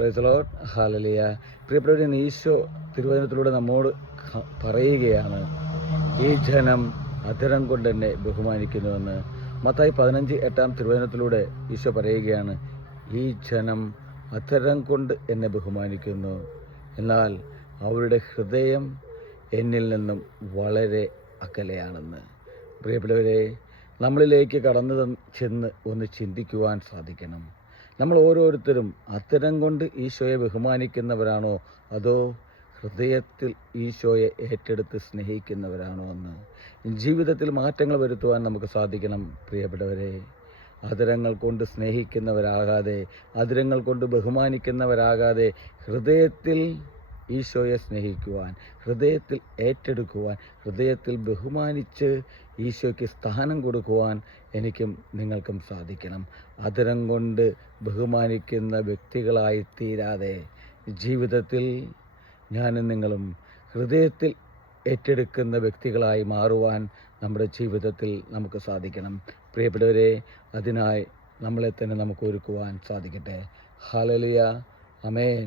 Praise Lord. Hallelujah. പ്രിയപ്പെട്ടവരെ, ഈശോ തിരുവചനത്തിലൂടെ നമ്മോട് പറയുകയാണ്, ഈ ജനം അധരം കൊണ്ട് എന്നെ ബഹുമാനിക്കുന്നുവെന്ന്. മത്തായി 15:8 തിരുവചനത്തിലൂടെ ഈശോ പറയുകയാണ്, ഈ ജനം അധരം കൊണ്ട് എന്നെ ബഹുമാനിക്കുന്നു, എന്നാൽ അവരുടെ ഹൃദയം എന്നിൽ നിന്നും വളരെ അകലെയാണെന്ന്. പ്രിയപ്പെട്ടവരെ, നമ്മളിലേക്ക് കടന്നു ചെന്ന് ഒന്ന് ചിന്തിക്കുവാൻ സാധിക്കണം. നമ്മൾ ഓരോരുത്തരും അധരം കൊണ്ട് ഈശോയെ ബഹുമാനിക്കുന്നവരാണോ, അതോ ഹൃദയത്തിൽ ഈശോയെ ഏറ്റെടുത്ത് സ്നേഹിക്കുന്നവരാണോ എന്ന് ജീവിതത്തിൽ മാറ്റങ്ങൾ വരുത്തുവാൻ നമുക്ക് സാധിക്കണം. പ്രിയപ്പെട്ടവരെ, അധരങ്ങൾ കൊണ്ട് സ്നേഹിക്കുന്നവരാകാതെ, അധരങ്ങൾ കൊണ്ട് ബഹുമാനിക്കുന്നവരാകാതെ, ഹൃദയത്തിൽ ഈശോയെ സ്നേഹിക്കുവാൻ, ഹൃദയത്തിൽ ഏറ്റെടുക്കുവാൻ, ഹൃദയത്തിൽ ബഹുമാനിച്ച് ഈശോയ്ക്ക് സ്ഥാനം കൊടുക്കുവാൻ എനിക്കും നിങ്ങൾക്കും സാധിക്കണം. അധരം കൊണ്ട് ബഹുമാനിക്കുന്ന വ്യക്തികളായി തീരാതെ ജീവിതത്തിൽ ഞാനും നിങ്ങളും ഹൃദയത്തിൽ ഏറ്റെടുക്കുന്ന വ്യക്തികളായി മാറുവാൻ നമ്മുടെ ജീവിതത്തിൽ നമുക്ക് സാധിക്കണം. പ്രിയപ്പെട്ടവരെ, അതിനായി നമ്മളെ തന്നെ നമുക്ക് ഒരുക്കുവാൻ സാധിക്കട്ടെ. ഹല്ലേലൂയ. ആമേൻ.